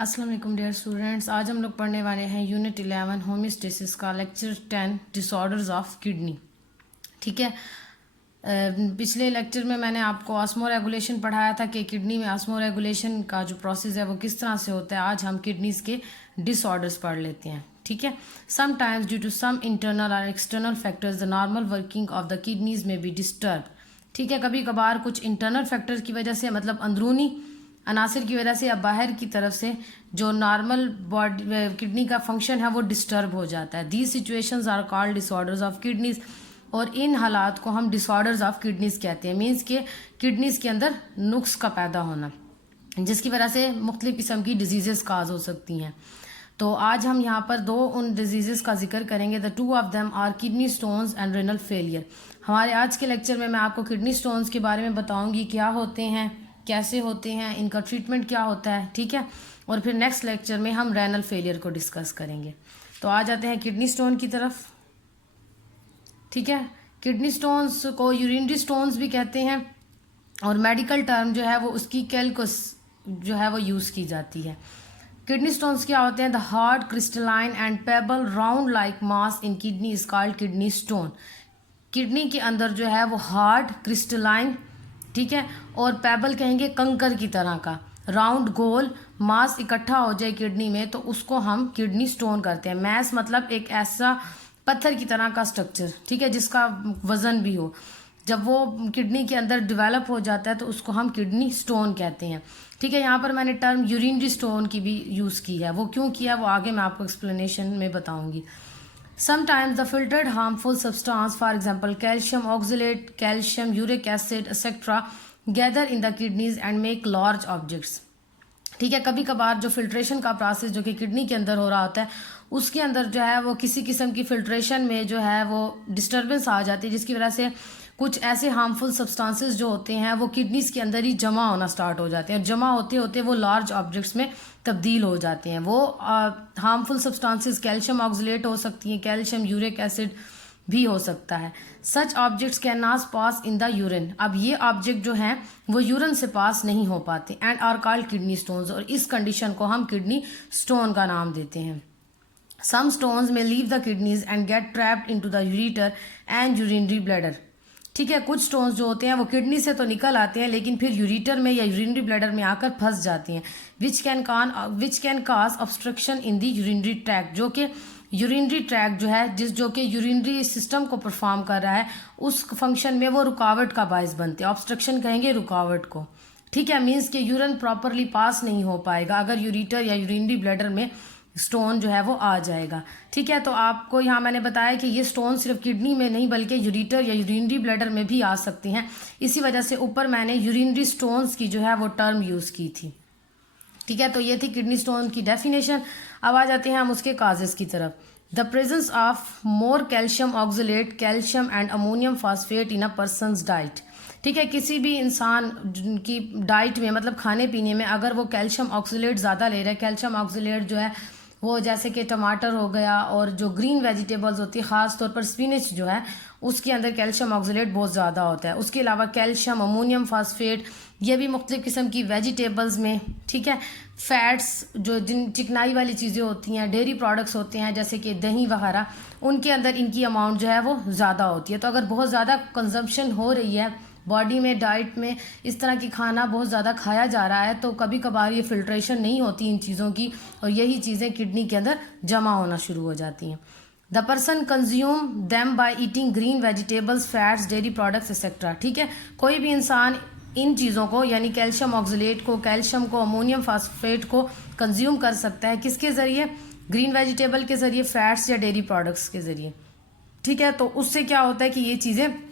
अस्सलाम वालेकुम dear students. आज हम लोग पढ़ने वाले हैं यूनिट 11 होमियोस्टेसिस का लेक्चर 10 डिसऑर्डर्स ऑफ किडनी। ठीक है। पिछले लेक्चर में मैंने आपको ऑस्मो रेगुलेशन पढ़ाया था कि किडनी में ऑस्मो रेगुलेशन का जो प्रोसेस है वो किस तरह से होता है। आज हम किडनीज के डिसऑर्डर्स पढ़ लेते हैं। ठीक है। Sometimes due to some internal और external factors the normal working of the kidneys में बी डिस्टर्ब। ठीक है। कभी कभार कुछ इंटरनल फैक्टर्स की वजह से, मतलब अंदरूनी अनासर की वजह से या बाहर की तरफ से जो नॉर्मल बॉडी किडनी का फंक्शन है वो डिस्टर्ब हो जाता है। These situations are called disorders of kidneys. और इन हालात को हम डिसऑर्डर्स ऑफ किडनीज कहते हैं। मीन्स के किडनीज के अंदर नुक्स का पैदा होना, जिसकी वजह से मुख्तलिफ किस्म की डिजीजेस काज हो सकती हैं। तो आज हम यहाँ पर दो उन डिजीजेस का जिक्र करेंगे। The two of them are kidney stones and renal failure. हमारे आज के लेक्चर में मैं आपको किडनी स्टोन्स के बारे में बताऊंगी, क्या होते हैं, कैसे होते हैं, इनका ट्रीटमेंट क्या होता है। ठीक है। और फिर नेक्स्ट लेक्चर में हम रेनल फेलियर को डिस्कस करेंगे। तो आ जाते हैं किडनी स्टोन की तरफ। ठीक है। किडनी स्टोन्स को यूरिनरी स्टोन्स भी कहते हैं और मेडिकल टर्म जो है वो उसकी कैल्कुस जो है वो यूज़ की जाती है। किडनी स्टोन्स क्या होते हैं? The hard crystalline and payable round like mass in kidney is called kidney stone. Kidney के अंदर जो है वो हार्ड क्रिस्टलाइन, ठीक है, और पेबल कहेंगे कंकर की तरह का, राउंड गोल मास इकट्ठा हो जाए किडनी में तो उसको हम किडनी स्टोन करते हैं। मैस मतलब एक ऐसा पत्थर की तरह का स्ट्रक्चर, ठीक है, जिसका वजन भी हो। जब वो किडनी के अंदर डेवलप हो जाता है तो उसको हम किडनी स्टोन कहते हैं। ठीक है। यहाँ पर मैंने टर्म यूरिनरी स्टोन की भी यूज़ की है। वो क्यों किया वो आगे मैं आपको एक्सप्लेनेशन में बताऊंगी। Sometimes the filtered harmful substance, for example calcium oxalate, calcium uric acid, etc., gather in the kidneys and make large objects. ठीक है। कभी कभार जो फिल्ट्रेशन का प्रोसेस जो कि किडनी के अंदर हो रहा होता है उसके अंदर जो है वो किसी किस्म की फिल्ट्रेशन में जो है वो डिस्टर्बेंस आ जाती है, जिसकी वजह से कुछ ऐसे हार्मफुल सब्सटेंसेस जो होते हैं वो किडनीज के अंदर ही जमा होना स्टार्ट हो जाते हैं और जमा होते होते वो लार्ज ऑब्जेक्ट्स में तब्दील हो जाते हैं। वो हार्मफुल सब्सटेंसेस कैल्शियम ऑक्सलेट हो सकती हैं, कैल्शियम यूरिक एसिड भी हो सकता है। Such objects can not pass in the urine. अब ये ऑब्जेक्ट जो हैं वो यूरिन से पास नहीं हो पाते and are called kidney stones. और इस कंडीशन को हम किडनी स्टोन का नाम देते हैं। सम स्टोन्स में leave the kidneys and gate trapped into the ureter and urinary bladder. ठीक है। कुछ स्टोन्स जो होते हैं वो किडनी से तो निकल आते हैं लेकिन फिर यूरिटर में या यूरिनरी ब्लैडर में आकर फंस जाती हैं, which can cause obstruction in the urinary tract. जो कि यूरिनरी ट्रैक्ट जो है जो कि यूरिनरी सिस्टम को परफॉर्म कर रहा है उस फंक्शन में वो रुकावट का बायस बनते हैं। ऑब्स्ट्रक्शन कहेंगे रुकावट को। ठीक है। मीन्स कि यूरिन प्रॉपरली पास नहीं हो पाएगा अगर यूरिटर या यूरिनरी ब्लैडर में स्टोन जो है वो आ जाएगा। ठीक है। तो आपको यहाँ मैंने बताया कि ये स्टोन सिर्फ किडनी में नहीं बल्कि यूरिटर या यूरिनरी ब्लैडर में भी आ सकती हैं। इसी वजह से ऊपर मैंने यूरिनरी स्टोन्स की जो है वो टर्म यूज़ की थी। ठीक है। तो ये थी किडनी स्टोन की डेफिनेशन। अब आ जाते हैं हम उसके काजेस की तरफ। The presence of more calcium oxalate, calcium and ammonium phosphate in a person's diet. ठीक है। किसी भी इंसान की डाइट में, मतलब खाने पीने में, अगर वो कैल्शियम ऑक्सलेट ज़्यादा ले रहा है, कैल्शियम ऑक्सलेट जो है वो जैसे कि टमाटर हो गया और जो ग्रीन वेजिटेबल्स होती है, ख़ास तौर पर स्पिनच जो है उसके अंदर कैल्शियम ऑक्सलेट बहुत ज़्यादा होता है। उसके अलावा कैल्शियम, अमोनियम फॉस्फेट, ये भी मुख्तलिफ़ किस्म की वेजिटेबल्स में, ठीक है, फैट्स जो जिन चिकनाई वाली चीज़ें होती हैं, डेयरी प्रोडक्ट्स होते हैं जैसे कि दही वगैरह, उनके अंदर इनकी अमाउंट जो है वो ज़्यादा होती है। तो अगर बहुत ज़्यादा कंजम्पशन हो रही है बॉडी में, डाइट में इस तरह की खाना बहुत ज़्यादा खाया जा रहा है तो कभी कभार ये फिल्ट्रेशन नहीं होती इन चीज़ों की और यही चीज़ें किडनी के अंदर जमा होना शुरू हो जाती हैं। The person consume them by eating green vegetables, fats, dairy products etcetera. ठीक है। कोई भी इंसान इन चीज़ों को यानी कैल्शियम ऑक्सलेट को, कैल्शियम को, अमोनियम फॉस्फेट को कंज्यूम कर सकता है। किसके ज़रिए? ग्रीन वेजिटेबल के ज़रिए, फैट्स या डेयरी प्रोडक्ट्स के ज़रिए। ठीक है। तो उससे क्या होता है कि ये चीज़ें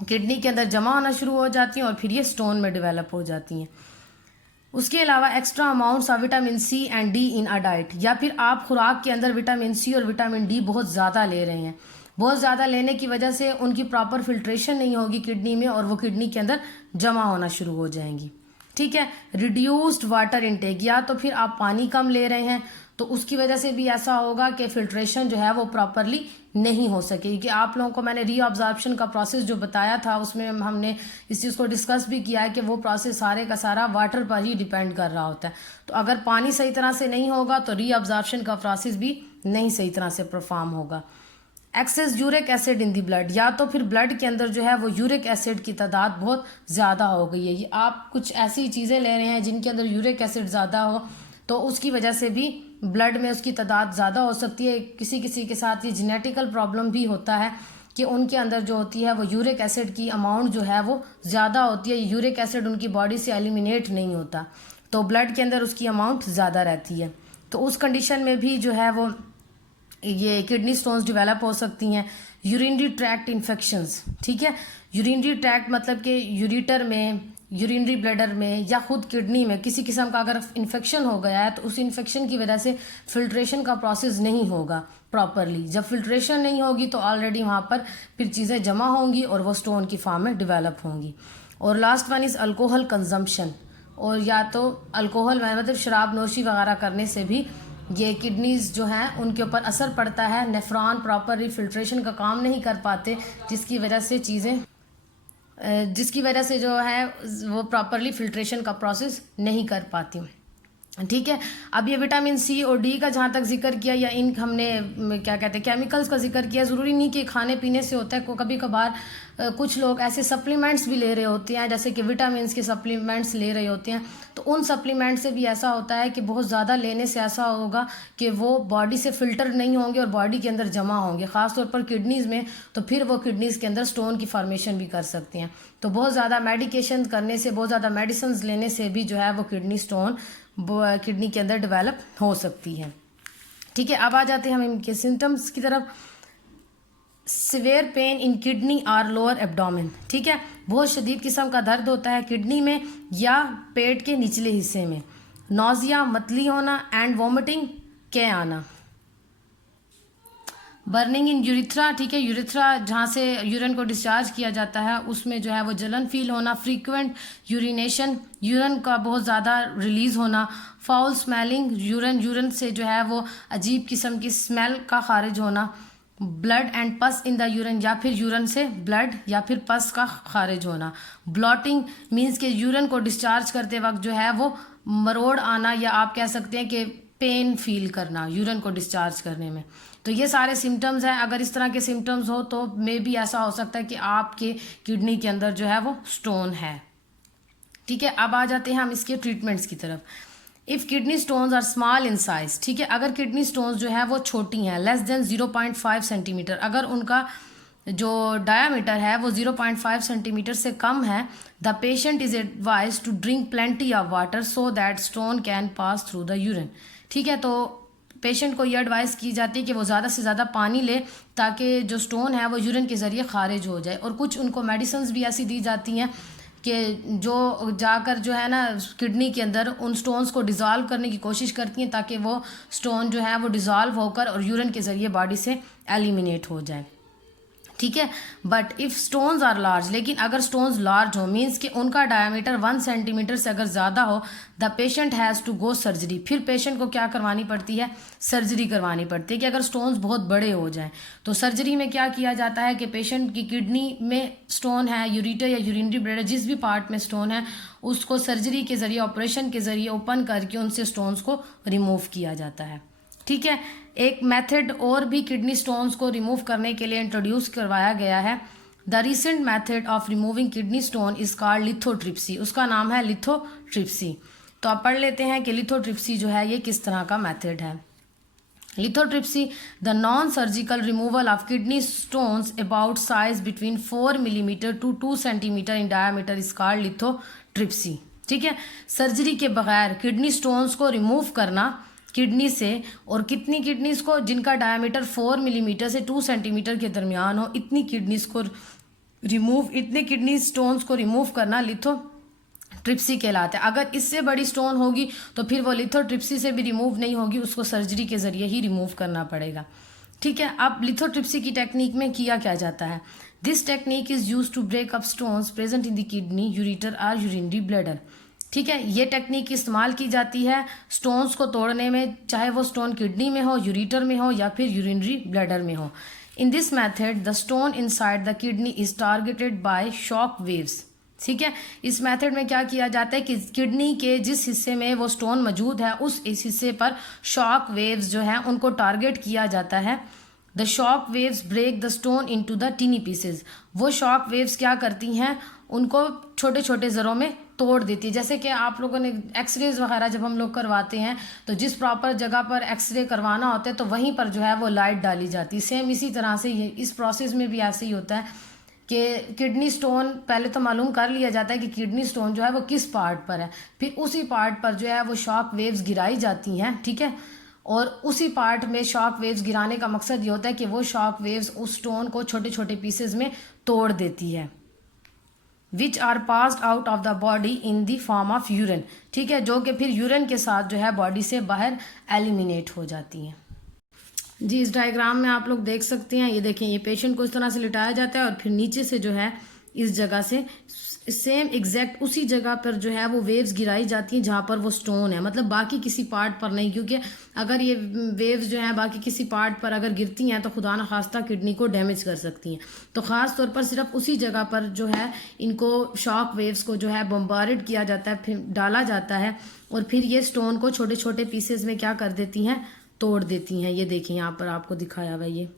किडनी के अंदर जमा होना शुरू हो जाती हैं और फिर ये स्टोन में डेवलप हो जाती हैं। उसके अलावा extra amounts of vitamin C and D in a diet, या फिर आप खुराक के अंदर विटामिन सी और विटामिन डी बहुत ज़्यादा ले रहे हैं। बहुत ज़्यादा लेने की वजह से उनकी प्रॉपर फिल्ट्रेशन नहीं होगी किडनी में और वो किडनी के अंदर जमा होना शुरू हो जाएंगी। ठीक है। रिड्यूस्ड वाटर इनटेक, या तो फिर आप पानी कम ले रहे हैं तो उसकी वजह से भी ऐसा होगा कि फिल्ट्रेशन जो है वो प्रॉपरली नहीं हो सकेगी। कि आप लोगों को मैंने रीअब्जॉर्प्शन का प्रोसेस जो बताया था उसमें हमने इस चीज़ को डिस्कस भी किया है कि वो प्रोसेस सारे का सारा वाटर पर ही डिपेंड कर रहा होता है। तो अगर पानी सही तरह से नहीं होगा तो रीअब्जॉर्प्शन का प्रोसेस भी नहीं सही तरह से परफॉर्म होगा। Excess uric acid in the blood, या तो फिर ब्लड के अंदर जो है वो यूरिक एसिड की तादाद बहुत ज़्यादा हो गई है। ये आप कुछ ऐसी चीज़ें ले रहे हैं जिनके अंदर यूरिक एसिड ज़्यादा हो तो उसकी वजह से भी ब्लड में उसकी तादाद ज़्यादा हो सकती है। किसी किसी के साथ ये जेनेटिकल प्रॉब्लम भी होता है कि उनके अंदर जो होती है वो यूरिक एसिड की अमाउंट जो है वो ज़्यादा होती है। यूरिक एसिड उनकी बॉडी से एलिमिनेट नहीं होता तो ब्लड के अंदर उसकी अमाउंट ज़्यादा रहती है। तो उस कंडीशन में भी जो है वो ये किडनी स्टोन्स डेवलप हो सकती हैं। यूरिनरी ट्रैक्ट इन्फेक्शंस, ठीक है। यूरिनरी ट्रैक्ट मतलब कि यूरिटर में, यूरिनरी ब्लैडर में या खुद किडनी में किसी किस्म का अगर इन्फेक्शन हो गया है तो उस इन्फेक्शन की वजह से फिल्ट्रेशन का प्रोसेस नहीं होगा प्रॉपरली। जब फिल्ट्रेशन नहीं होगी तो ऑलरेडी वहाँ पर फिर चीज़ें जमा होंगी और वो स्टोन की फॉर्म में डेवलप होंगी। और last one is alcohol consumption, और या तो अल्कोहल मतलब शराब नोशी वगैरह करने से भी ये किडनीज जो हैं उनके ऊपर असर पड़ता है। नेफ्रॉन प्रॉपर फिल्ट्रेशन का काम नहीं कर पाते जिसकी वजह से जो है वो प्रॉपरली फिल्ट्रेशन का प्रोसेस नहीं कर पाती, ठीक है। अब ये विटामिन सी और डी का जहाँ तक जिक्र किया या इन हमने क्या कहते हैं केमिकल्स का जिक्र किया, ज़रूरी नहीं कि खाने पीने से होता है। कभी कभार कुछ लोग ऐसे सप्लीमेंट्स भी ले रहे होते हैं जैसे कि विटामिन के सप्लीमेंट्स ले रहे होते हैं तो उन सप्लीमेंट से भी ऐसा होता है कि बहुत ज़्यादा लेने से ऐसा होगा कि वो बॉडी से फ़िल्टर नहीं होंगे और बॉडी के अंदर जमा होंगे, ख़ासतौर पर किडनीज़ में। तो फिर वो किडनीज़ के अंदर स्टोन की फॉर्मेशन भी कर सकती हैं। तो बहुत ज़्यादा मेडिकेशन करने से, बहुत ज़्यादा मेडिसिन लेने से भी जो है वो किडनी स्टोन किडनी के अंदर डेवलप हो सकती है, ठीक है। अब आ जाते हैं हम इनके सिम्टम्स की तरफ। सिवियर पेन इन किडनी और लोअर एब्डोमेन, ठीक है। बहुत शदीद किस्म का दर्द होता है किडनी में या पेट के निचले हिस्से में। नौजिया, मतली होना एंड वॉमिटिंग के आना। बर्निंग इन यूरिथ्रा, ठीक है। यूरिथ्रा जहाँ से यूरिन को डिस्चार्ज किया जाता है उसमें जो है वो जलन फील होना। फ्रीक्वेंट यूरिनेशन, यूरिन का बहुत ज़्यादा रिलीज़ होना। फाउल स्मेलिंग, यूरिन से जो है वो अजीब किस्म की स्मेल का खारिज होना। ब्लड एंड पस इन द यूरिन, या फिर यूरिन से ब्लड या फिर पस का खारिज होना। ब्लॉटिंग मीन्स के यूरिन को डिस्चार्ज करते वक्त जो है वो मरोड़ आना, या आप कह सकते हैं कि पेन फील करना यूरिन को डिस्चार्ज करने में। तो ये सारे सिम्टम्स हैं। अगर इस तरह के सिम्टम्स हो तो मे भी ऐसा हो सकता है कि आपके किडनी के अंदर जो है वो स्टोन है, ठीक है। अब आ जाते हैं हम इसके ट्रीटमेंट्स की तरफ। If kidney stones are small in size, ठीक है। अगर किडनी स्टोन्स जो है वो छोटी हैं, लेस देन 0.5 सेंटीमीटर, अगर उनका जो डायामीटर है वो 0.5 सेंटीमीटर से कम है, the patient is advise to drink plenty of water so that stone can pass through the urine, ठीक है। तो पेशेंट को ये एडवाइस की जाती है कि वो ज़्यादा से ज़्यादा पानी ले ताकि जो स्टोन है वो यूरिन के ज़रिए खारिज हो जाए। और कुछ उनको मेडिसिन भी ऐसी दी जाती हैं कि जो जाकर जो है ना किडनी के अंदर उन स्टोन्स को डिज़ोल्व करने की कोशिश करती हैं ताकि वो स्टोन जो है वो डिज़ोल्व होकर और यूरिन के ज़रिए बॉडी से एलिमिनेट हो जाए, ठीक है। But if stones are large, लेकिन अगर स्टोन्स लार्ज हो मीन्स कि उनका डायमीटर 1 सेंटीमीटर से अगर ज़्यादा हो, the patient has to go surgery, फिर पेशेंट को क्या करवानी पड़ती है, सर्जरी करवानी पड़ती है। कि अगर स्टोन्स बहुत बड़े हो जाएं तो सर्जरी में क्या किया जाता है कि पेशेंट की किडनी में स्टोन है, यूरिटर या यूरिनरी ब्लैडर जिस भी पार्ट में स्टोन है उसको सर्जरी के ज़रिए, ऑपरेशन के ज़रिए ओपन करके उनसे स्टोन्स को रिमूव किया जाता है, ठीक है। एक मेथड और भी किडनी स्टोन्स को रिमूव करने के लिए इंट्रोड्यूस करवाया गया है। The recent method of removing kidney stone is called lithotripsy, उसका नाम है लिथोट्रिप्सी। तो आप पढ़ लेते हैं कि लिथोट्रिप्सी जो है ये किस तरह का मेथड है। Lithotripsy, the non surgical removal of kidney stones about size between 4 millimetre to 2 centimetre in diameter is called lithotripsy, ठीक है। सर्जरी के बगैर किडनी स्टोन्स को रिमूव करना किडनी से, और कितनी किडनीज को, जिनका डायमीटर 4 मिलीमीटर से 2 सेंटीमीटर के दरमियान हो, इतनी किडनीज को रिमूव, इतने किडनी स्टोन्स को रिमूव करना लिथोट्रिप्सी कहलाता है। अगर इससे बड़ी स्टोन होगी तो फिर वो लिथोट्रिप्सी से भी रिमूव नहीं होगी, उसको सर्जरी के ज़रिए ही रिमूव करना पड़ेगा, ठीक है। अब लिथोट्रिप्सी की टेक्निक में किया क्या जाता है। This technique is use to break up stones present in the kidney, ureter और यूरिनरी ब्लैडर, ठीक है, ये टेक्निक इस्तेमाल की जाती है स्टोन्स को तोड़ने में, चाहे वो स्टोन किडनी में हो, यूरिटर में हो या फिर यूरिनरी ब्लैडर में हो। In this method the stone inside the kidney is targeted by shock waves. ठीक है, इस मेथड में क्या किया जाता है कि किडनी के जिस हिस्से में वो स्टोन मौजूद है उस इस हिस्से पर शॉक वेव्स जो है उनको टारगेट किया जाता है। The shock waves break the stone into the tiny pieces. वो शॉक वेव्स क्या करती हैं, उनको छोटे छोटे ज़रों में तोड़ देती है। जैसे कि आप लोगों ने एक्सरेज वगैरह जब हम लोग करवाते हैं तो जिस प्रॉपर जगह पर एक्सरे करवाना होता है तो वहीं पर जो है वो लाइट डाली जाती है। सेम इसी तरह से ये इस प्रोसेस में भी ऐसे ही होता है कि किडनी स्टोन पहले तो मालूम कर लिया जाता है कि किडनी स्टोन जो है वो किस पार्ट पर है, फिर उसी पार्ट पर जो है वो शॉक वेव्स गिराई जाती हैं। ठीक है, और उसी पार्ट में शॉक वेव्स गिराने का मकसद ये होता है कि वो शॉक वेव्स उस स्टोन को छोटे छोटे पीसेज में तोड़ देती है, which are passed out of the body in the form of urine. ठीक है, जो कि फिर यूरिन के साथ जो है बॉडी से बाहर एलिमिनेट हो जाती हैं। जी, इस डायग्राम में आप लोग देख सकते हैं, ये देखें, ये पेशेंट को इस तरह से लिटाया जाता है और फिर नीचे से जो है इस जगह से सेम एग्जैक्ट उसी जगह पर जो है वो वेव्स गिराई जाती हैं जहाँ पर वो स्टोन है, मतलब बाकी किसी पार्ट पर नहीं, क्योंकि अगर ये वेव्स जो हैं बाकी किसी पार्ट पर अगर गिरती हैं तो खुदा न खास्ता किडनी को डैमेज कर सकती हैं। तो ख़ास तौर पर सिर्फ उसी जगह पर जो है इनको शॉक वेव्स को जो है बम्बार्ड किया जाता है, फिर डाला जाता है और फिर ये स्टोन को छोटे छोटे पीसेज में क्या कर देती हैं, तोड़ देती हैं। ये देखिए यहाँ पर आपको दिखाया हुआ ये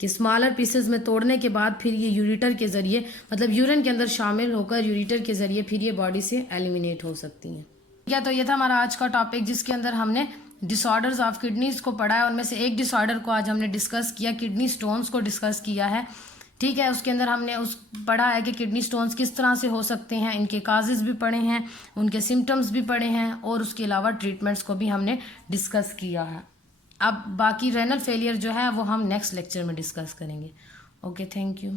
कि स्मॉलर पीसेस में तोड़ने के बाद फिर ये यूरिटर के ज़रिए, मतलब यूरिन के अंदर शामिल होकर यूरिटर के ज़रिए फिर ये बॉडी से एलिमिनेट हो सकती हैं। ठीक है, तो ये था हमारा आज का टॉपिक जिसके अंदर हमने डिसऑर्डर्स ऑफ किडनीज को पढ़ा है। उनमें से एक डिसऑर्डर को आज हमने डिस्कस किया, किडनी स्टोन्स को डिस्कस किया है। ठीक है, उसके अंदर हमने पढ़ा है कि किडनी स्टोन्स किस तरह से हो सकते हैं, इनके काजेज़ भी पढ़े हैं, उनके सिम्टम्स भी पढ़े हैं और उसके अलावा ट्रीटमेंट्स को भी हमने डिस्कस किया है। अब बाकी रेनल फेलियर जो है वो हम नेक्स्ट लेक्चर में डिस्कस करेंगे। Okay, thank you.